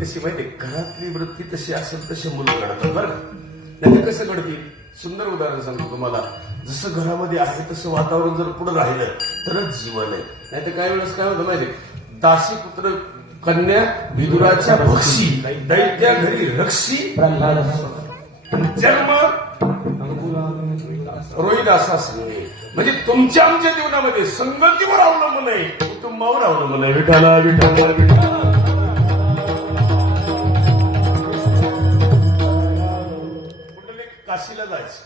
कशी माहिती, घरातली वृत्ती तशी असेल तसे मुलं घडतात बरं. नाही कसं घडतील? सुंदर उदाहरण सांगतो तुम्हाला. जसं घरामध्ये आहे तसं वातावरण जर पुढे राहिलं तरच जीवन आहे. नाही तर काही वेळेस काय होतं माहिती, दासी पुत्र कन्या विदुराच्या भक्षी, दैत्या घरी रक्षी, जन्म रोहिदासा संगे. म्हणजे तुमच्या आमच्या जीवनामध्ये संगतीवर अवलंबून आहे, कुटुंबावर अवलंबून आहे. विठाला विठाला विठाला. काशीला जायचं,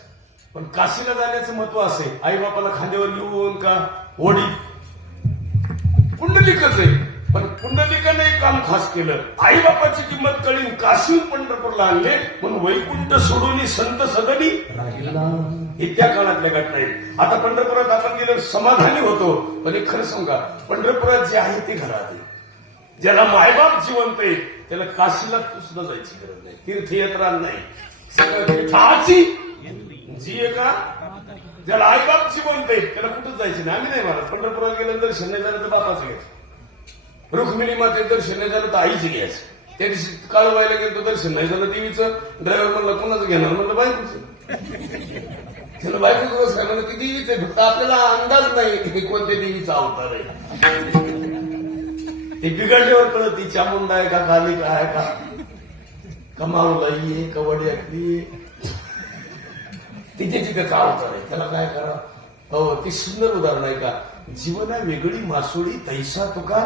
पण काशीला जाण्याचं महत्व असे, आई बापाला खांद्यावर घेऊन का ओढी. पुंडलिकच आहे, पण पुंडलिकाने काम खास केलं. आई बापाची किंमत कळीन काशीहून पंढरपूरला आणले, म्हणून वैकुंठ सोडून संत सदनी हे त्या काळातल्या घटना आहेत. आता पंढरपुरात आपण गेलो समाधानी होतो, पण एक खरं सांगा, पंढरपुरात जे आहे ते घरात आहे. ज्याला मायबाप जिवंत आहे त्याला काशीला सुद्धा जायची गरज नाही, तीर्थयात्रा नाही. तीर्थाची जी आहे का, ज्याला आईबाप जिवंत आहे त्याला कुठंच जायचं नाही. आम्ही नाही महाराज पंढरपुरात गेलं दर्शन नाही झालं तर बापाचं घ्यायचं, रुक्मिणी माते दर्शन नाही झालं तर आईचं घ्यायचं. त्या दिवशी काळ व्हायला गेलं तर दर्शन नाही झालं देवीचं, ड्रायव्हर म्हणलं कोणाचं घेणार, म्हणलं बायकोचं. त्याला बायकोचं कसं काय, म्हणलं ती देवीच आहे, फक्त आपल्याला अंदाज नाही की कोणत्या देवीचा अवतार आहे. ते बिघडल्यावर कळत ती चामुंडा आहे का, कालिका आहे का, कमावलाई आहे का, वड्यातली तिथे त्याचा अवतार आहे. त्याला काय करा. हो, ते सुंदर उदाहरण आहे का, जीवना वेगळी मासोळी तैसा तुका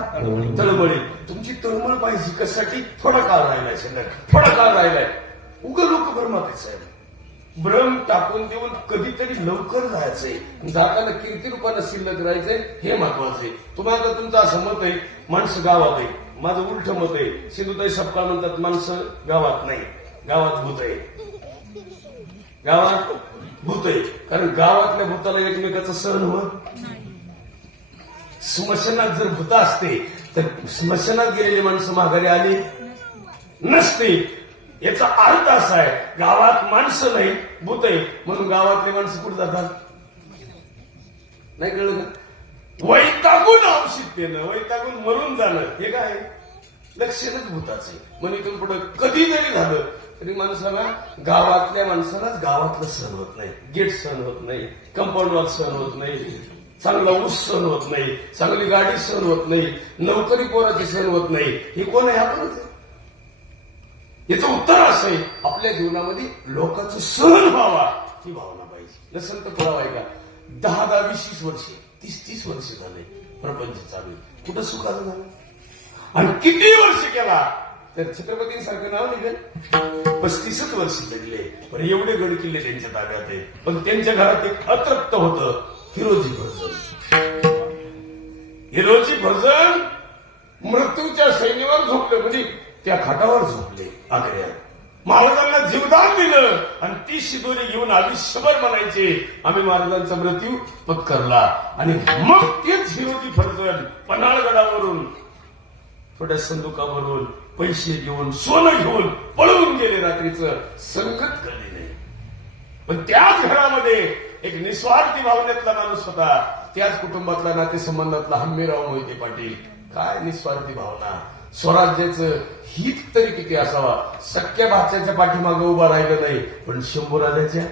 तळमळी. तुमची तळमळ पाहिजे कशासाठी, थोडा काळ राहिलाय शिल्लक, थोडा काळ राहिलाय. उग लोक भरमाते साहेब, भ्रम टाकून देऊन कधीतरी लवकर जायचंय, जाताना कीर्ती रूपानं शिल्लक राहायचंय, हे महत्वाचं आहे. तुम्हाला तुमचं असं मत आहे माणसं गावात आहे, माझं उलट मत आहे. सिंधुताई सपकाळ म्हणतात माणसं गावात नाही, गावात भूत आहे, गावात भूत आहे. कारण गावातल्या भूताला एकमेकाचं सहन होत. स्मशानात जर भूत असते तर स्मशानात गेलेली माणसं माघारी आली नसते. याचा अर्थ असा आहे, गावात माणसं नाही भूत आहे, म्हणून गावातले माणसं कुठे जातात. नाही कळलं का? वैतागून औषध देणं, वैतागून मरून जाणं, हे काय लक्षणच भूताचे. म्हणजे इथून पुढे कधी जरी झालं तरी माणसाला, गावातल्या माणसालाच गावातलं सहन होत नाही, गेट सहन होत नाही, कंपाऊंड वॉल सहन होत नाही, चांगला ऊस सहन होत नाही, चांगली गाडी सहन होत नाही, नोकरी पोराची सहन होत नाही. हे कोण आहे? आपणच आहे. याचं उत्तर असं आहे, आपल्या जीवनामध्ये लोकांचं सहन व्हावा ही भावना पाहिजे. नसेल तर पुरावा आहे का, 10-10, 20-20 वर्षे, 30-30 वर्ष झाले प्रपंच चालू, कुठं सुखाचं झालं. आणि किती वर्ष केला तर छत्रपतींसारखं नाव निघेल, 35 वर्ष जगले, पण एवढे गड किल्ले त्यांच्या ताब्यात आहे. पण त्यांच्या घरात एक अतृप्त होतं, हिरोजी भजन. हिरोजी भजन मृत्यूच्या सैन्यावर झोपले, म्हणजे त्या खाटावर झोपले आग्र्यात. महाराजांना जीवदान दिलं आणि ती शिदोरी घेऊन आयुष्यभर म्हणायचे आम्ही महाराजांचा मृत्यू पत्करला. आणि मग तेच हिरोजी भजन पन्हाळगडावरून थोड्या संदुकावरून पैसे घेऊन सोनं घेऊन पळून गेले. रात्रीचं संकट कळले नाही, पण त्याच घरामध्ये एक निस्वार्थी भावनेतला माणूस होता, त्याच कुटुंबातला नातेसंबंधातला हंबीरराव मोहिते पाटील. काय निस्वार्थी भावना, स्वराज्याचं हित तरी किती असावा. सख्या भाच्याच्या पाठीमागे उभा राहिलं नाही, पण शंभूराजाच्या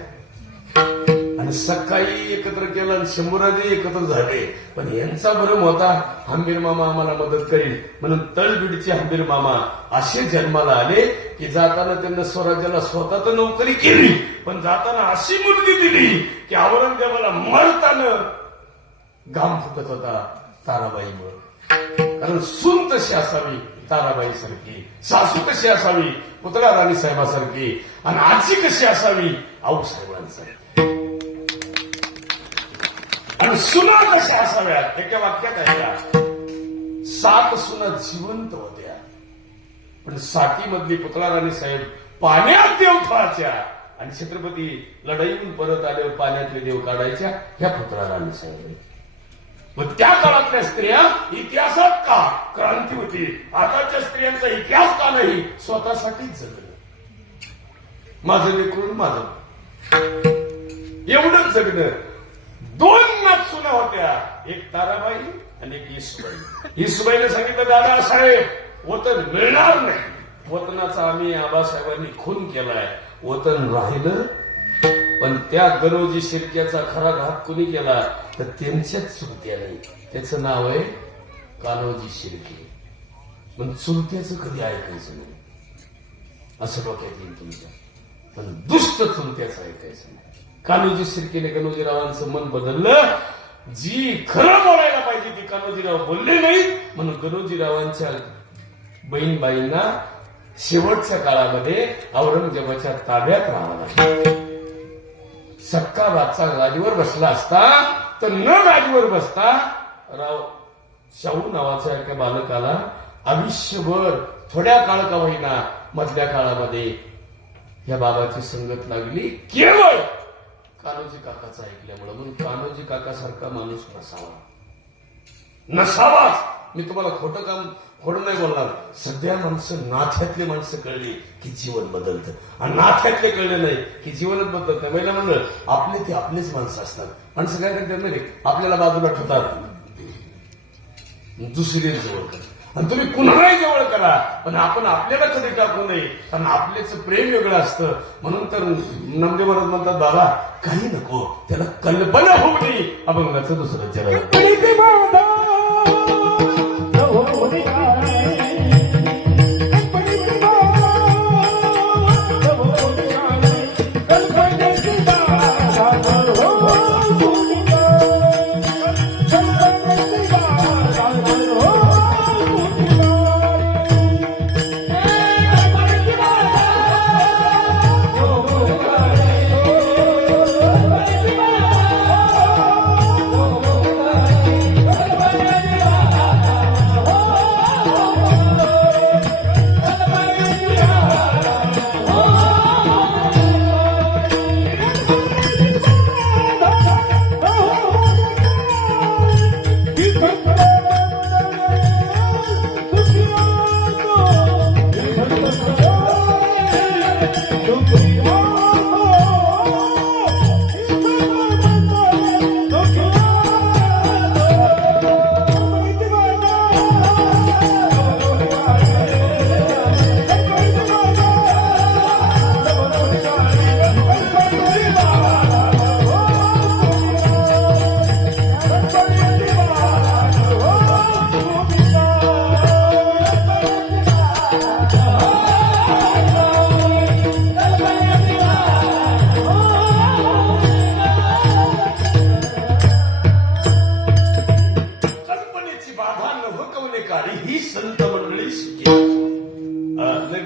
आणि सकाळी एकत्र केलं आणि शंभूराजे एकत्र झाले. पण यांचा भरम होता हंबीर मामा आम्हाला मदत करील म्हणून. तळबीडचे हंबीर मामा असे जन्माला आले की जाताना त्यांना स्वराज्याला स्वतः तर नोकरी केली, पण जाताना अशी मुलगी दिली की औरंगजेबाला मरताना घाम फुटत होता ताराबाईमुळे. कारण सून कशी असावी ताराबाई सारखी, सासू कशी असावी पुतळा राणी साहेबासारखी, आणि आजी कशी असावी आऊसाहेबांसारखी, आणि सुना कशा असाव्यात. एका वाक्यात आहे का, 7 सुना जिवंत होत्या, पण साठीमधली पुतळा राणी साहेब पाण्यात देव खायच्या, आणि छत्रपती लढाईतून परत आल्यावर पाण्यातले देव काढायच्या ह्या पुतळा राणी साहेब. मग त्या काळातल्या स्त्रिया इतिहासात का क्रांती होती. आताच्या स्त्रियांचा इतिहास का नाही, स्वतःसाठीच जगणं, माझं लेकरून माझं एवढंच जगणं. 2 नात सुना होत्या, एक ताराबाई आणि एक येसूबाई. येसूबाईने सांगितलं दादा साहेब होतं मिळणार नाही, वतनाचा आम्ही आबासाहेबांनी खून केलाय. वतन राहिलं, पण त्या गणोजी शिर्क्याचा खरा घात कुणी केला तर त्यांच्याच चुलत्याने. त्याचं नाव आहे कान्होजी शिर्के. पण चुलत्याचं कधी ऐकायचं नाही असं डोक्यात येईल तुमच्या, पण दुष्ट चुलत्याचं ऐकायचं नाही. कान्होजी शिर्केने गणोजीरावांचं मन बदललं. जी खरं बोलायला पाहिजे ती कान्होजीराव बोलले नाही, म्हणून गणोजीरावांच्या बहीणबाईंना शेवटच्या काळामध्ये औरंगजेबाच्या ताब्यात राहावं लागलं. सक्का बादचा गादीवर बसला असता तर न गादीवर बसता राव शाहू नावाच्या एका बालकाला आयुष्यभर थोड्या काळ का होईना मधल्या काळामध्ये या बाबाची संगत लागली केवळ कान्होजी काकाचं ऐकल्यामुळे. म्हणून कान्होजी काकासारखा माणूस नसावाच. मी तुम्हाला खोटं नाही बोलणार. सध्या माणसं नाथ्यातले माणसं कळली की जीवन बदलतं, आणि नाथ्यातले कळले नाही की जीवनच बदलतं. पहिला म्हणलं आपले ते आपलेच माणसं असतात. माणसं काय करतात नाही, आपल्याला बाजूला ठेवतात, दुसरी जवळ करतात. आणि तुम्ही कुणालाही जवळ करा, पण आपण आपल्याला कधी टाकू नये, कारण आपलेच प्रेम वेगळं असतं. म्हणून तर नामदेव महाराज म्हणतात बाबा काही नको, त्याला कल्पना होऊ नये अभंगाचं दुसरं चरण. ही संत मंडळी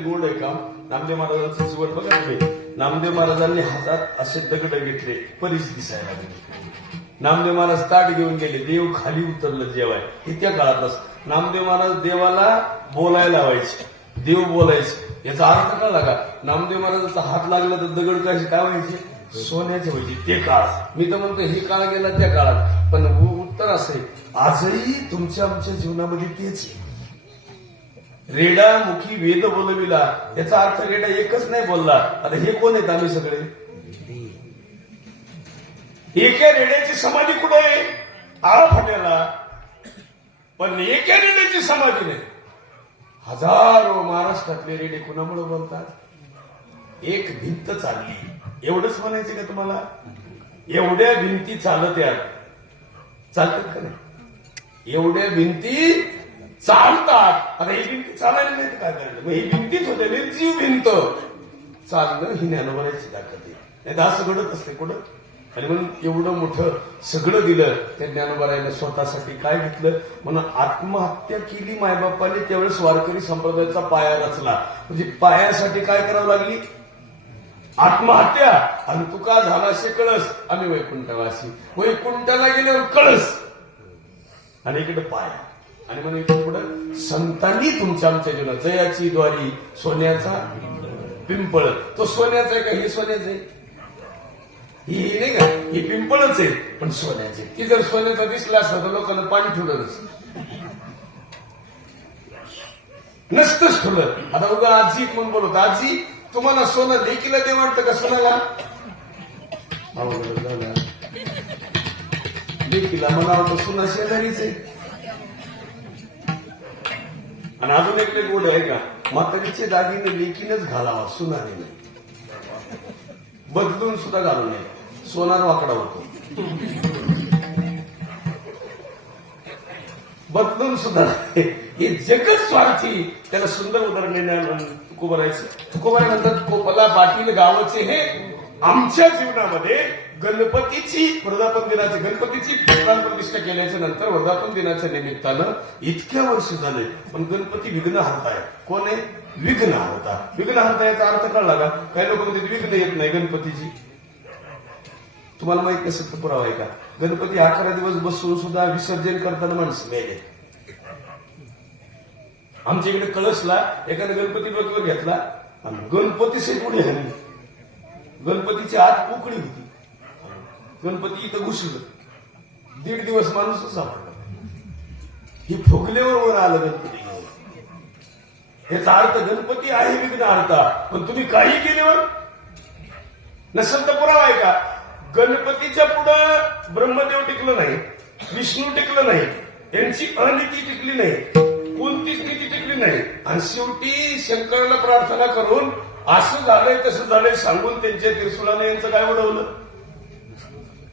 गोड आहे काम. नामदेव महाराजांचं जीवन बघा तुम्ही. नामदेव महाराजांनी हातात असे दगड घेतले, परीच दिसायला लागले. नामदेव महाराज ताट घेऊन गेले, देव खाली उतरलं जेवाय. इतक्या काळातच नामदेव महाराज देवाला बोलायला लावायचे, देव बोलायचे. याचा अर्थ कळला का? नामदेव महाराजांचा हात लागला तर दगड काय व्हायचे? सोन्याचे व्हायचे. ते काळ मी तर म्हणतो हे काळ गेला त्या काळात, पण उत्तर असे आजही तुमच्या आमच्या जीवनामध्ये तेच. रेडा मुखी वेद बोलविला, याचा अर्थ रेडा एकच नाही बोलला. आता हे कोण आहेत? आम्ही सगळे. एका रेड्याची समाधी कुठे आहे? आळा फाट्याला. पण एका रेड्याची समाधी नाही. हजारो महाराष्ट्रातले रेडे कुणामुळे बोलतात? एक भिंत चालली एवढंच म्हणायचं का तुम्हाला? एवढ्या भिंती चालत यात चालतात का नाही? एवढ्या भिंती चालतात. आता ही भिंती चालायला नाही तर काय करायचं? मग ही भिंतीच होते, निर्जीव भिंत. चालणं ही ज्ञानोबाची ताकद आहे. नाही तर असं घडत असते कुठं. आणि म्हणून एवढं मोठं सगळं दिलं त्या ज्ञानोबारायनं. स्वतःसाठी काय घेतलं? म्हणून आत्महत्या केली मायबापाने, त्यावेळेस वारकरी संप्रदायाचा पाया रचला. म्हणजे पायासाठी काय करावं लागली? आत्महत्या. आणि तुका झालाशे कळस, आम्ही वैकुंठवासी. वैकुंठाला गेल्यावर कळस आणि इकडे पाया. आणि म्हणून इकडे पुढे संतांनी तुमच्या आमच्या जीवनात जयाची द्वारी सोन्याचा पिंपळ. तो सोन्याचा आहे का? हे सोन्याचं आहे. ही नाही का? ही पिंपळच आहे पण सोन्याचे. ती जर सोन्याचा दिसला असता तर लोकांना पाणी ठेवलं नसतंच ठेवलं. आता उगा आजी म्हणून बोलत, आजी तुम्हाला सोनं लेकीला दे वाटतं का सोनाला? अवघड झालं. लेकीला मला वाटतं सोना शेजारीच आहे. आणि अजून एक गोड आहे का? म्हातारीचे दागिने लेकीनच घालावा, सुनाने नाही. बदलून सुद्धा घालू नये, सोनार वाकडा होतो. बदलून सुद्धा हे जगच स्वार्थी. त्याला सुंदर उदाहरण तुकोबारायचं. तुकोबाराय म्हणतात, कोपला पाटील गावाचे हे आमच्या जीवनामध्ये गणपतीची वर्धापन दिनाची गणपतीची प्राण प्रतिष्ठा केल्याच्या नंतर वर्धापन दिनाच्या निमित्तानं इतक्या वर्ष झाले, पण गणपती विघ्नहर्ता आहे. कोण आहे? विघ्नहर्ता. विघ्नहर्ता याचा अर्थ कळला का? काही लोक म्हणतात विघ्न येत नाही गणपतीची. तुम्हाला माहित कसं पुरावा आहे का? गणपती 11 दिवस बसून सुद्धा विसर्जन करताना माणसं मेले. आमच्या इकडे कळसला एखादा गणपती डोक्यावर घेतला आणि गणपती पुढे हल्ली. गणपतीची आत उकडी होती. गणपती इथं घुसलं. 1.5 दिवस माणूसच सापडला. ही फुगल्यावर वर आलं गणपती. याचा अर्थ गणपती आहे विघ्नहर्ता, पण तुम्ही काही केल्यावर नसेल तर पुरावा आहे का? गणपतीच्या पुढं ब्रह्मदेव टिकलं नाही, विष्णू टिकलं नाही, यांची अनिती टिकली नाही, कोणतीच नीती टिकली नाही. आणि शेवटी शंकराला प्रार्थना करून असं झालंय तसं झालंय सांगून त्यांच्या त्रिशूलाने यांचं काय उडवलं?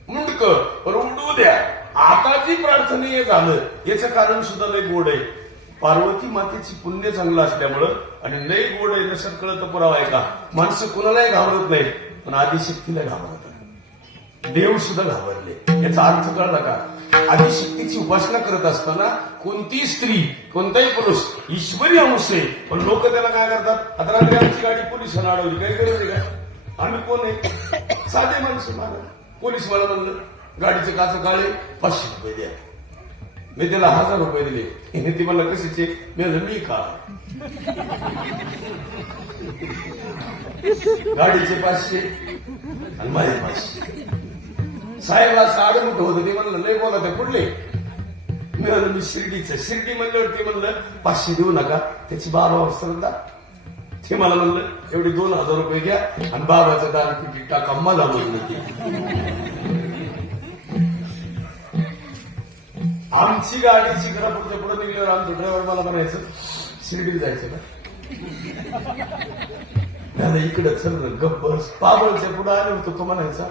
मुंडक. पण उडवू द्या. आता जी प्रार्थनीय झालं याचं कारण सुद्धा लय गोड आहे. पार्वती मातेची पुण्य चांगलं असल्यामुळं आणि लय गोड आहे. नसं कळत पुरावा आहे का? माणसं कुणालाही घाबरत नाही, पण आदिशक्तीला घाबरतात. देव सुद्धा घाबरले. याचा अर्थ कळला का? आदिशक्तीची उपासना करत असताना कोणतीही स्त्री कोणताही पुरुष ईश्वरी अंश आहे, पण लोक त्याला काय करतात? आता रात्री आमची गाडी पोलिसांना अडवली, काय करायचं का? आम्ही कोण आहे? साधे माणसं. मला पोलीस मला म्हणलं गाडीचे काच काळे 500 रुपये द्या. मी त्याला 1000 रुपये दिले. ती मला कशीचे? मी का गाडीचे 500 आणि माझे 500. साहेब असं आडमुठ होतं. ते म्हणलं लय बोला ते कुठले? मी म्हणलं मी शिर्डीचं. शिर्डी म्हणल्यावर ते म्हणलं 500 देऊ नका, त्याची बाबावर श्रद्धा. ते मला म्हणलं एवढे 2000 रुपये घ्या आणि बाबाचं दान पिटी टाका. मला म्हणलं ते आमची गाडी शिखरापुढच्या पुढे निघल्यावर आमचं ड्रायव्हर मला म्हणायचं शिर्डीला जायचं का? इकडं चल गप्प बस. पाबळच्या पुढे आले होतो तो म्हणायचा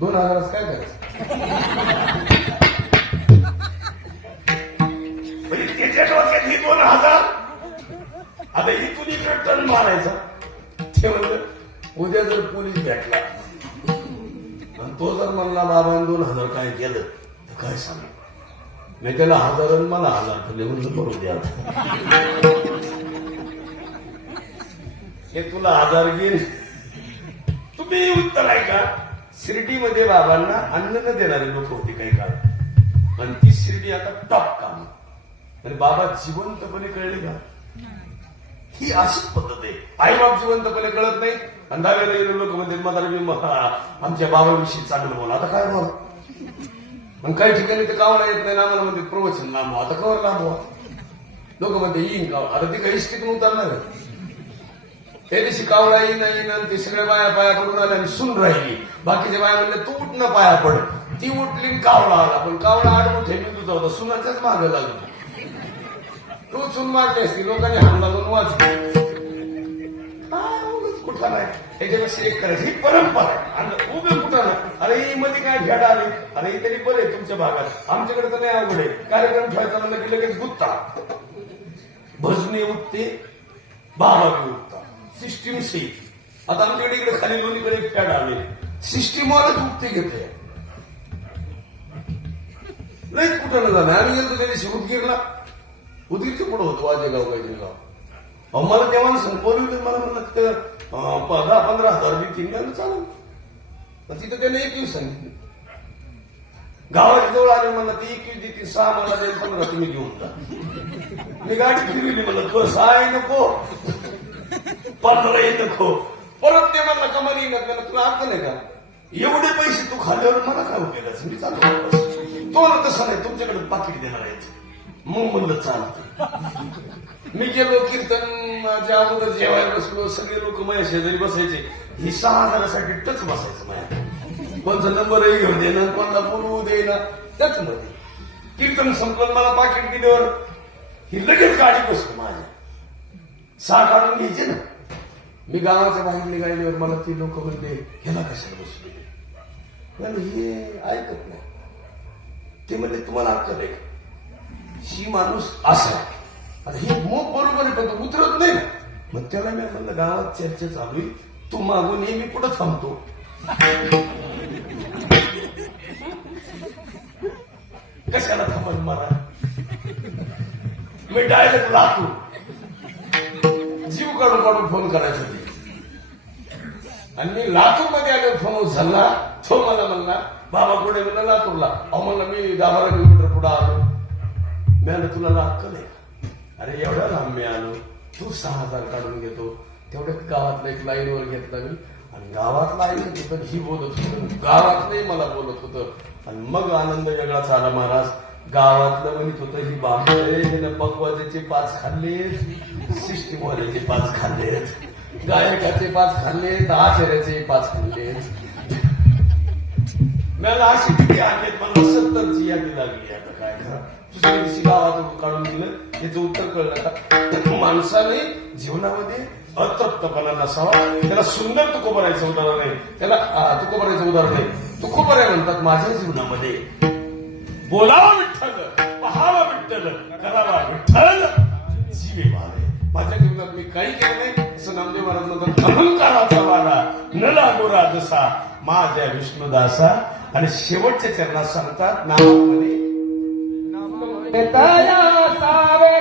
2000 काय करायचं? म्हणजे त्याच्या डोक्यात ही 2000. आता इथून इकडे टर्न मारायचा. ते म्हणलं उद्या जर पोलीस भेटला आणि तो जर म्हणला बाबा 2000 काय केलं तर काय सांगू? मी त्याला 1000 आणि मला 1000 ठेवले. म्हणलं बरोबर द्या. हे तुला 1000 घेईन. तुम्ही उत्तर आहे का? शिर्डीमध्ये बाबांना अन्न न देणारे लोक होते काही काळ, आणि ती शिर्डी आता टॉप काम. आणि बाबा जिवंतपणे कळले का? ही अशीच पद्धत आहे. आईबाप जिवंतपणे कळत नाही आणि 10व्याला गेले लोक म्हणतात म्हातारा आमच्या बाबाविषयी चांगलं बोला. आता काय बोल? मग काही ठिकाणी ते कावळा येत नाही ना, आम्हाला म्हणते प्रवचन लांबवा. आता कवर लांबवा? लोक म्हणते येईन कावळा. आता ती काही इष्टीतून उतरणार आहे. त्या दिवशी कावळा येईन आणि ते सगळ्या बाया पाया पडून आल्या आणि सुन राहिली. बाकीच्या बाया म्हणले तू उठणं पाया पड. ती उठली कावळा आला, पण कावळा आडमुठ हे तुझा होता. सुनाच्याच मागं लागलो. तू चून मारली असती. लोकांनी हात लागून वाचली. कुठला नाही त्याच्यापेक्षा एक करायचं. ही परंपरा आहे. आणि उभे कुठं ना अरे मध्ये काय भेट आली. अरे तरी बरं आहे तुमच्या भागात. आमच्याकडे तर नाही अवघड आहे. कार्यक्रम ठेवायचा म्हणलं की लगेच गुत्ता. भजने उठते, बाबा बी उठता. सिस्टीम सी. आता आमच्याकडे इकडे खाली दोन्हीकडे एक पॅड आले. सिस्टीमवालाच उठते घेते. लईच कुठं न झालं. आम्ही गेलो त्या दिवशी उदगीरला. उदगीरच्या पुढं होतो वाजेगाव काहीतरी गाव. मला तेव्हा संपवलं. मला म्हणलं 10-15 हजार तीन गाणं चालू. तिथं त्याने 21 सांगितलं. गावाच्या जवळ आले म्हणलं ती 21 देते 6 मला जाईल 15 तुम्ही घेऊन जा. मी गाडी फिरवली. म्हणलं तो 6 नको 15 नको. परत ते म्हणलं कमाल येणार त्याला तुला अर्थ नाही का? एवढे पैसे तू खाल्ल्यावर मला काय उपयोगाचं? मी चालतो. तो ना तसं नाही तुमच्याकडे पाकिट देणार आहे. मग म्हणलं चालतं. मी गेलो कीर्तनाच्या अगोदर जेवायला बसलो. सगळे लोक माझ्या शेजारी बसायचे. ही 6000साठी टच बसायचं माझ्या. कोणचा नंबरही घेऊन देणार, कोणता बोलवू देणार. त्याच मध्ये कीर्तन संपलं. मला पाकिट दिल्यावर ही लगेच गाडी बसलो माझ्या. सहा काढून घ्यायचे ना. मी गावाच्या बाहेर निघाल्यावर मला ती लोक म्हणले ह्याला कशाला बसले. हे ऐकत नाही. ते म्हणले तुम्हाला अक्कल आहे ही माणूस असा. आता हे मग बरोबर आहे पण उतरत नाही. मग त्याला मी म्हणलं गावात चर्चा चालू आहे, तू मागून ये, मी पुढे थांबतो. कशाला थांबल मला. मी डायरेक्ट लातू जीव काढून काढून फोन करायचा ते. आणि मी लातूर मध्ये आलो, फोन उचलला. तो मला म्हणला बाबा कुठे म्हणला लातूरला. अहो म्हणला मी 10-12 किलोमीटर पुढे आलो. मी आलो तुला अक्कल आहे. अरे एवढ्या लांब मी आलो, तू 6,000 काढून घेतो. तेवढ्या गावातलं एक लाईनवर घेतला मी आणि गावातला ऐकत होतं, ही बोलत होतं, गावातलंही मला बोलत होतं. आणि मग आनंद वेगळाच आला महाराज. गावातलं म्हणत होतं ही बाबा पकवाजाचे 5 खाल्ले, सिस्टीमवाल्याचे 5 खाल्लेत, गायकाचे 5 खाल्लेत, आचार्याचे 5 खाल्लेत. मला अशी किती आणलेत, मला 70ची यादी लागली. आता काय करा. दुसऱ्या दिवशी गावात काढून दिलं. याचं उत्तर कळलं का. माणसाने जीवनामध्ये अतृप्तपणा नसावा. त्याला सुंदर तुकोबरायचं उदाहरण आहे. त्याला तुकोबरायचं उदाहरण आहे. तुकोबराय म्हणतात माझ्या जीवनामध्ये बोलावा विठ्ठल, पहावा विठ्ठल, करावा विठ्ठल, जीवे वारे. माझ्या जीवनात मी काही केलं नाही. असं नामदेव महाराज म्हणतात अहंकाराचा वारा न लागो राजसा माझ्या विष्णुदासा. आणि शेवटच्या चरणात सांगतात नामामध्ये नामा म्हणे तया असावे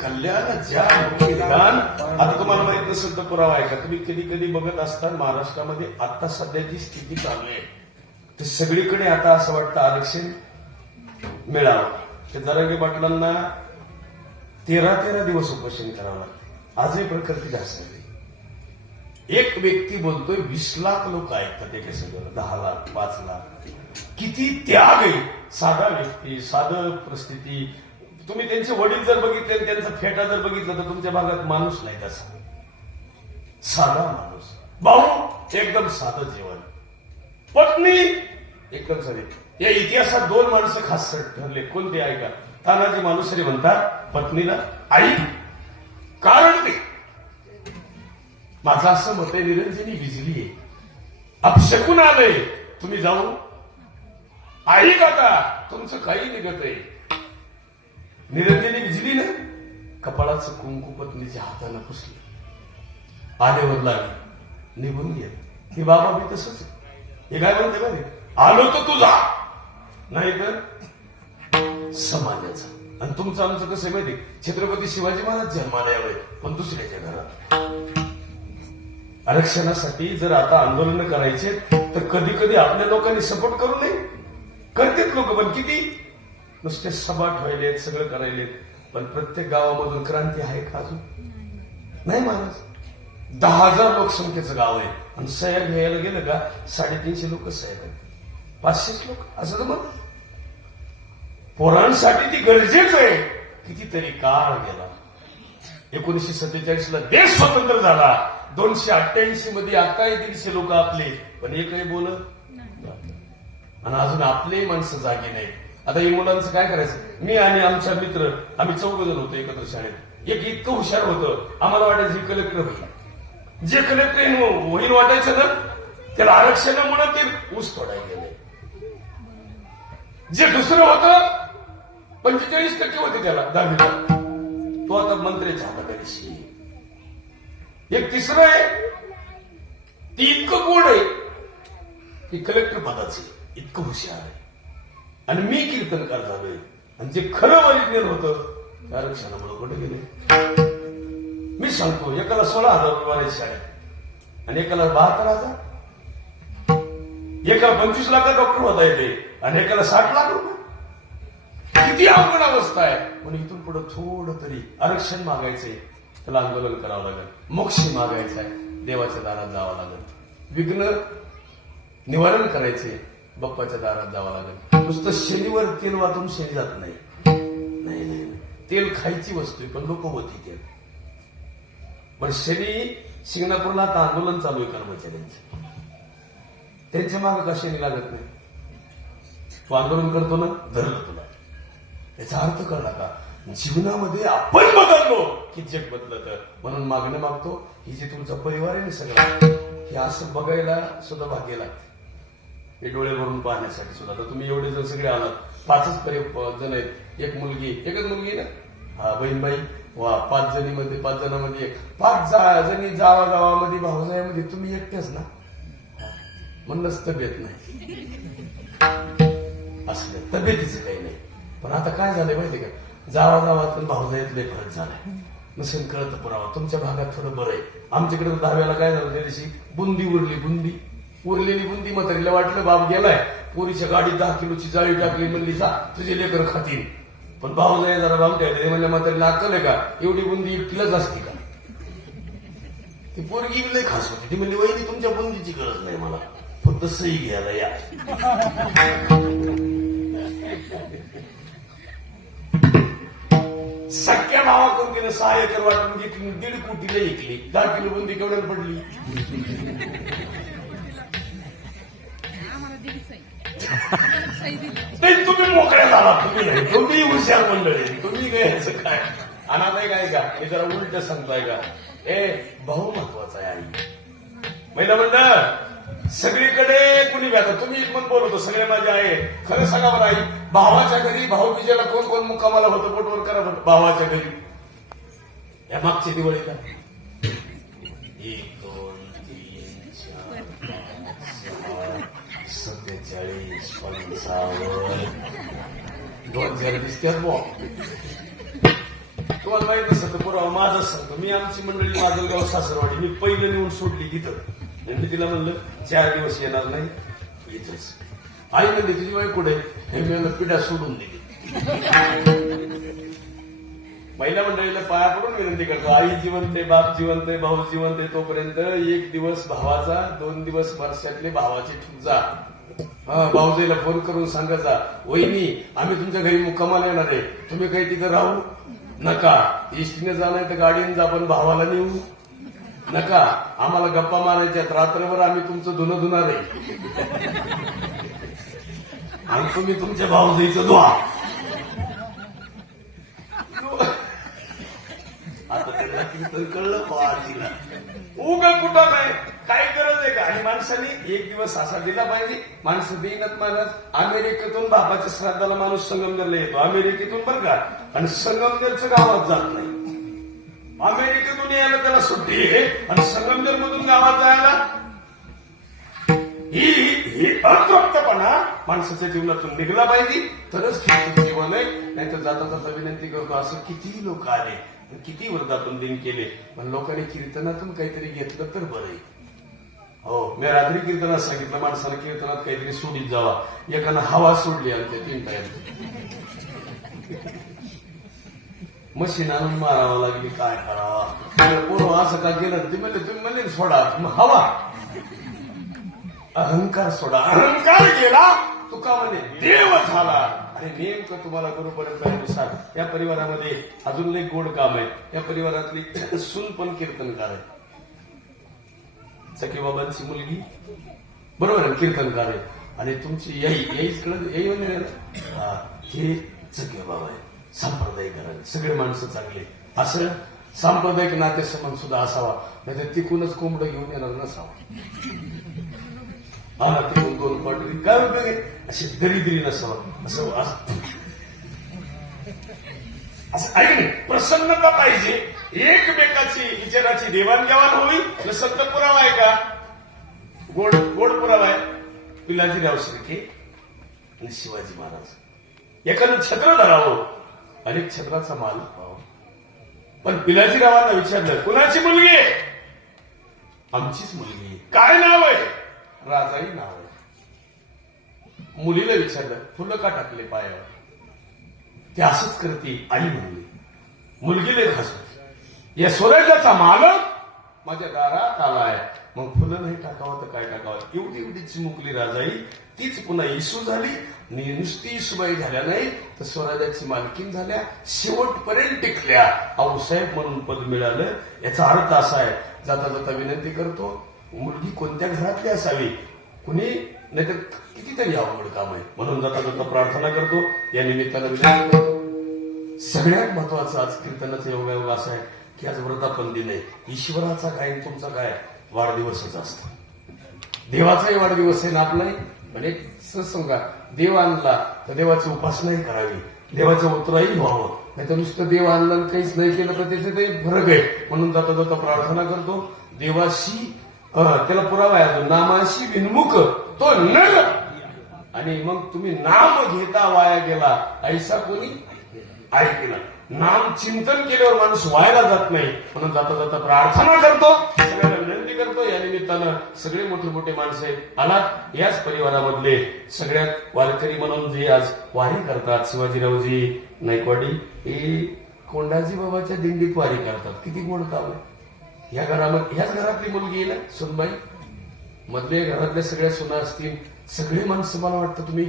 कल्याण ज्या विधान. आता तुम्हाला माहित नसेल तर पुरावा आहे का. तुम्ही कधी कधी बघत असताना महाराष्ट्रामध्ये आता सध्याची स्थिती चालू आहे ते सगळीकडे आता असं वाटतं आरक्षण मिळावं. ते जरांगे पाटलांना 13 दिवस उपोषण करावं लागतं. आजही प्रकृती जास्त आहे. एक व्यक्ती बोलतोय 20 लाख लोक ऐकतात एका सगळं, 10 लाख 5 लाख. किती त्याग आहे. साधा व्यक्ती, साधं परिस्थिती. तुम्ही त्यांचे वडील जर बघितले, त्यांचा फेटा जर बघितला तर तुमच्या भागात माणूस नाही तसा. साधा माणूस. भाऊ एकदम साधं जेवण, पत्नी एकदम साधी. या इतिहासात 2 माणसं खास ठरले. कोणते ऐका. तानाजी मालुसरे म्हणतात पत्नीला आई. कारण ते माझं असं मत आहे निरंजनी भिजली आहे, अपशकून आलंय, तुम्ही जाऊ ऐक आता तुमचं काही निघत आहे. निरंजनी भिजली ना, कपाळाचं कुंकू पत्नीच्या हाताला पुसलं, आल्यावर लागली, निघून गेलं. हे बाबा मी तसंच. हे काय म्हणते का, आलो तर तुझा नाही तर समाजाचा. आणि तुमचं आमचं कसं आहे माहिती, छत्रपती शिवाजी महाराज जन्माला यावे पण दुसऱ्याच्या घरात. आरक्षणासाठी जर आता आंदोलन करायचे तर कधी कधी आपल्या लोकांनी सपोर्ट करू नये. करतेत लोक, पण किती नुसते सभा ठेवलेत, सगळं करायलेत. पण प्रत्येक गावामधून क्रांती आहे का अजून? नाही महाराज. 10,000 लोकसंख्येचं गाव आहे आणि सह्या घ्यायला गेलं का 350 लोक सह्या करतात, 500 लोक. असं तर मग पोरांसाठी ती गरजेचं आहे. कितीतरी काळ गेला. 1947 ला देश स्वतंत्र झाला. 288 मध्ये अक्काही 150 लोक आपले, पण एकही बोलत आणि अजून आपले माणसं जागे नाही. आता या मुलांचं काय करायचं? मी आणि आमचा मित्र आम्ही 14 जण होतो एकत्र शाळेत. एक इतकं हुशार होतं, आम्हाला वाटायचं हे कलेक्टर होईल. जे कलेक्टर होईल वाटायचं ना, त्याला आरक्षणामुळे ते ऊस तोडायला गेले. जे दुसरं होतं 45% होते त्याला 10वीला, तो आता मंत्र्याच्या हाताखाली. एक तिसरं आहे, ती इतकं गोड आहे की कलेक्टर पदाचे इतकं हुशार आहे. आणि मी कीर्तनकार झालोय. आणि जे खरं ओरिजिनल होतं आरक्षणामुळे कुठे गेले? मी सांगतो, एकाला 16,000 रुपये भरायचे शाळेत आणि एकाला 72,000. एकाला 25 लाखात डॉक्टर होता येते आणि एकाला 60 लाख रुपये. किती अवघड अवस्था आहे. म्हणून इथून पुढे थोडं तरी आरक्षण मागायचंय, त्याला आंदोलन करावं लागेल. मोक्ष मागायचा आहे, देवाच्या दारात जावं लागेल. विघ्न निवारण करायचे, बाप्पाच्या दारात जावं लागेल. नुसतं शनीवर तेल वाटून शनी जात नाही. नाही नाही, तेल खायची वस्तू आहे, पण लोक होती तेल. पण शनी शिंगणापूरला आता आंदोलन चालू आहे कर्मचाऱ्यांचे. त्यांच्या मागे का शनी लागत नाही? तो आंदोलन करतो ना, धरलं तुला. याचा अर्थ कळला का? जीवनामध्ये आपण बदललो की जग बदलत. म्हणून मागणं मागतो, ही जे तुमचा परिवार आहे ना सगळा, हे असं बघायला सुद्धा भाग्य लागते. हे डोळे भरून पाहण्यासाठी सुद्धा. तर तुम्ही एवढे जण सगळे आलात, 5च जण आहेत. एक मुलगी, एकच मुलगी ना, हा बहीणबाई. वा, 5 जणीमध्ये 5 जणांमध्ये 5 जणी जावा गावामध्ये भाऊजायामध्ये तुम्ही एकटेच ना. म्हणूनच तब्येत नाही. असं तब्येतीचं काही नाही. पण आता काय झालंय माहितीये का? जावा गावात पण भाऊजायात लय फरक झालाय. नसेल कळत पुरावा. तुमच्या भागात थोडं बरं आहे. आमच्याकडे 10व्याला काय झालं, त्या दिवशी बुंदी उरली. उरलेली बुंदी म्हातारीला वाटलं बाप गेलाय, पोरीच्या गाडीत 10 किलोची जाळी टाकली. म्हणली जा तुझे लेकर खातील. पण भाऊजाया जरा भामट्या म्हणजे म्हातारीला अक्कल आहे का? एवढी बुंदी एकटीलाच असते का? ती पोरगी लय खास होती. ती म्हणली वहिनी तुमच्या बुंदीची गरज नाही मला, फक्त सही घ्यायला या. सख्या भावाकडून तिने 6 एकर वाटून घेतली, 1.5 कोटीला ऐकली. 10 किलो बुंदी केवढ्याला पडली? तुम्ही मोकळ्या झाला. तुम्ही नाही, तुम्ही हुशार मंडळी. तुम्ही काय काय अनाथ आहे काय का? हे जरा उलट सांगताय का? भाऊ महत्वाचा आहे. आई महिला मंडळ सगळीकडे कुणी व्याता. तुम्ही पण बोलवतो सगळे माझे आहे. खरं सांगा बरं आई, भावाच्या घरी भाऊबीजेला कोण कोण मुक्कामाला होतं? पोटवर करा बरं. भावाच्या घरी या मागच्या दिवाळीला 1, 2, 3, 4, 5, 6, 47, 55, 2000 दिसतात बॉ. तुम्हाला माहित नसतं तर पुरावा माझंच सांगतो. मी आमची मंडळी माजलगाव सासरवाडी मी पहिलं नेऊन सोडली तिथं. मी तिला म्हणलं 4 दिवस येणार नाही इथंच. आई म्हणली तुझी बाई कुठे? हे मी म्हणलं पिढा सोडून दिली. महिला मंडळीला पाया पडून विनंती करतो, आई जिवंत आहे, बाप जिवंत आहे, भाऊ जिवंत आहे, तोपर्यंत 1 दिवस भावाचा, 2 दिवस वर्षातले भावाची जा. भाऊजीला फोन करून सांगायचा, वहिनी आम्ही तुमच्या घरी मुक्कामाला येणार आहे, तुम्ही काही तिथं राहू नका. इष्टीने जाणार तर गाडीने जा, पण भावाला नेऊ नका. आम्हाला गप्पा मारायच्यात, रात्रभर आम्ही तुमचं धुणं धुणार आहे आणि तुम्ही तुमच्या भाऊजीचं धुवा. आता त्यांना कीर्तन कळलं पाहिला. उगा कुठं नाही, काय गरज आहे का? आणि माणसाने 1 दिवस असा दिला पाहिजे. माणसं देईनात मानत. अमेरिकेतून बापाच्या श्राद्धाला माणूस संगमनेरला येतो, अमेरिकेतून बरं का, आणि संगमनेरचं गावात जात नाही. अमेरिकेतून यायला त्याला सुट्टी आहे आणि संगमनेर मधून गावात जायला ही अतृप्तपणा माणसाच्या जीवनातून निघला पाहिजे, तरच तुमचं जीवन आहे. नाही तर जाता जाता विनंती करतो, असं किती लोक आले, किती वर्धापन दिन केले, पण लोकांनी कीर्तनातून काहीतरी घेतलं तर बरं आहे. हो, मी रात्री कीर्तनात सांगितलं, माणसाला कीर्तनात काहीतरी सोडीत जावा. एकानं हवा सोडली आमच्या 3 टाइम. मशीन आणून मारावं लागली, काय करावा. पोरं असं का केलं? ते म्हणले तुम्ही म्हणले सोडा हवा. अहंकार सोडा. अहंकार गेला तुका म्हणे देव झाला. आणि नेमकं तुम्हाला गुरु परंपरेनुसार या परिवारामध्ये अजून एक गोड काम आहे. या परिवारातली सून पण कीर्तनकार आहे. सखी बाबांची मुलगी बरोबर आहे, कीर्तनकार आहे. आणि तुमची हे सखी बाबा आहे. सांप्रदायिक घराणे सगळे माणसं चांगले. असं सांप्रदायिक नातेसंबंध सुद्धा असावा, नाही तर तिकूनच कोंबडं घेऊन येणार नसावा. तिकून दोन पाटली काय उपयोग आहे, अशी दरिद्री नसावं. असं ऐकणे प्रसन्नता पाहिजे. एकमेकाची विचाराची देवाणघेवाण होईल. नसेल तर पुरावा आहे का? गोड गोड पुरावा आहे. पिलाजीराव शिर्के आणि शिवाजी महाराज एखादं छत्र धरावं आणि छत्राचा माल व्हावं. पण पिलाजीरावांना विचारलं कुणाची मुलगी आहे? आमचीच मुलगी आहे. काय नाव आहे? राजाई नाव आहे. मुलीला विचारलं फुलं का टाकले पायावर? ते असंच करते आई म्हणली. मुलगीला हसत या स्वराज्याचा मालक माझ्या दारात आलाय, मग फुलं नाही टाकावं तर काय टाकावं? एवढी एवढी चिमुकली राजाई तीच पुन्हा इशू झाली. नुसती इशूबाई झाल्या नाही तर स्वराज्याची मालकीन झाल्या, शेवटपर्यंत टिकल्या. आऊसाहेब म्हणून पद मिळालं. याचा अर्थ असा आहे, जाता जाता विनंती करतो, मुलगी कोणत्या घरातली असावी? कुणी नाहीतर कितीतरी अवघड काम आहे. म्हणून जाता जाता प्रार्थना करतो. या निमित्तानं विनंती करतो. सगळ्यात महत्वाचं आज कीर्तनाचा योगायोग असा आहे की आज व्रतापन दिन आहे. ईश्वराचा काय तुमचा काय वाढदिवसच असतो. देवाचाही वाढदिवस आहे ना आपलाही. पण एक सांगा, देव आणला तर देवाची उपासनाही करावी, देवाचं उतराही व्हावं. नाही तर नुसतं देव आणलं काहीच नाही केलं तर त्याच्यातही फरक आहे. म्हणून जाता जाता प्रार्थना करतो. देवाशी त्याला पुरावा आहे अजून, नामाशी विन्मुख तो नर. आणि मग तुम्ही नाम घेता वाया गेला ऐसा कोणी ऐकला. नाम चिंतन केल्यावर माणूस व्हायला जात नाही. म्हणून जाता जाता प्रार्थना करतो, सगळ्यांना विनंती करतो. या निमित्तानं सगळे मोठे मोठे माणसं आलात. याच परिवारामधले सगळ्यात वारकरी म्हणून जे आज वारी करतात, शिवाजीरावजी नायकवाडी हे कोंडाजी बाबाच्या दिंडीत वारी करतात. किती गोड काम आहे. या घरामध्ये ह्याच घरातली मुलगी आहे ना सुनबाई, मधले घरातल्या सगळ्या सुना असतील. सगळे माणसं मला वाटतं तुम्ही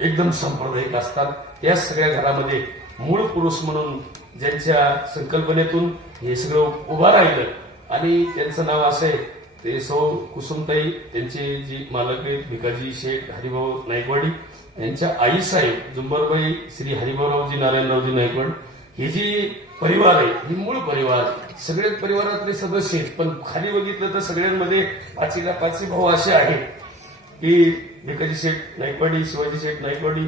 एकदम सांप्रदायिक असतात. या सगळ्या घरामध्ये मूळ पुरुष म्हणून ज्यांच्या संकल्पनेतून हे सगळं उभं राहिलं आणि त्यांचं नाव असं आहे ते सौ कुसुमताई, त्यांचे जी मालक आहेत भिकाजी शेठ हरिभाऊ नायकवाडी, यांच्या आई साहेब जुंबरबाई श्री हरिभाऊरावजी नारायणरावजी नायकवाड. हे जी परिवार आहे ही मूळ परिवार सगळे परिवारातले सदस्य आहेत. पण खाली बघितलं तर सगळ्यांमध्ये पाचीला पाचही भाऊ असे आहेत की भिकाजी शेठ नायकवाडी, शिवाजी शेठ नायकवाडी,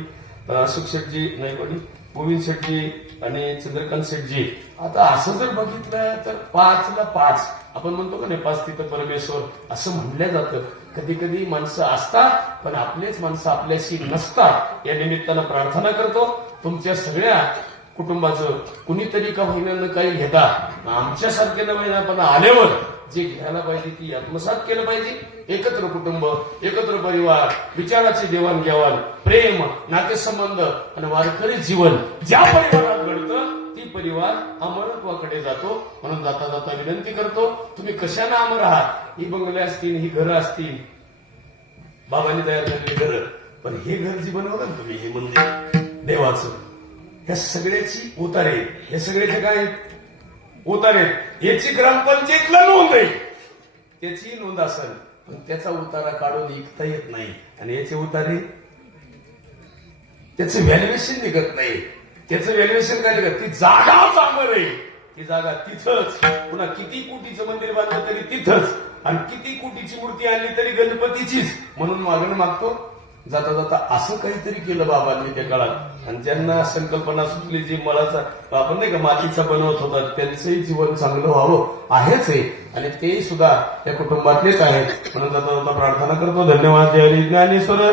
अशोक शेठजी नायकवाडी, गोविंद शेठजी आणि चंद्रकांत शेठजी. आता असं जर बघितलं तर 5ला 5 आपण म्हणतो का नाही, 5 तिथं परमेश्वर असं म्हणलं जातं. कधी कधी माणसं असतात पण आपलेच माणसं आपल्याशी नसतात. या निमित्तानं प्रार्थना करतो तुमच्या सगळ्या कुटुंबाचं कुणीतरी का होईना काही घेता आमच्यासारखे महिना पण आल्यावर जे घ्यायला पाहिजे ती आत्मसात केलं पाहिजे. एकत्र कुटुंब, एकत्र परिवार, विचाराची देवाणघेवाण, प्रेम, नातेसंबंध आणि वारकरी जीवन ज्या परिवारात घडतं ती परिवार अमरत्वाकडे जातो. म्हणून जाता जाता विनंती करतो तुम्ही कशाने अमर आहात. ही बंगले असतील, ही घरं असतील, बाबांनी तयार केलेली घरं, पण हे घर जी बनवलं ना तुम्ही, हे मंदिर देवाचं, ह्या सगळ्याची उतारे, हे सगळ्याचे काय उतारे, याची ग्रामपंचायतला नोंद आहे, त्याची नोंद असेल पण त्याचा उतारा काढून विकता येत नाही. आणि याचे उतारे त्याचं व्हॅल्युएशन निघत नाही. त्याचं व्हॅल्युएशन काय निघत, ती जागा चांगलं आहे, ती जागा तिथंच. पुन्हा किती कोटीचं मंदिर बांधलं तरी तिथंच, आणि किती कोटीची मूर्ती आणली तरी गणपतीचीच. म्हणून मागणं मागतो जाता जाता असं काहीतरी केलं बाबांनी त्या काळात. आणि ज्यांना संकल्पना सुचली, जी मळाचा आपण नाही का मातीचा बनवत होता, त्यांचंही जीवन चांगलं व्हावं आहेच आहे. आणि तेही सुद्धा त्या कुटुंबातलेच आहेत. म्हणून जाता जाता प्रार्थना करतो. धन्यवाद. जय हरी ज्ञानेश्वर.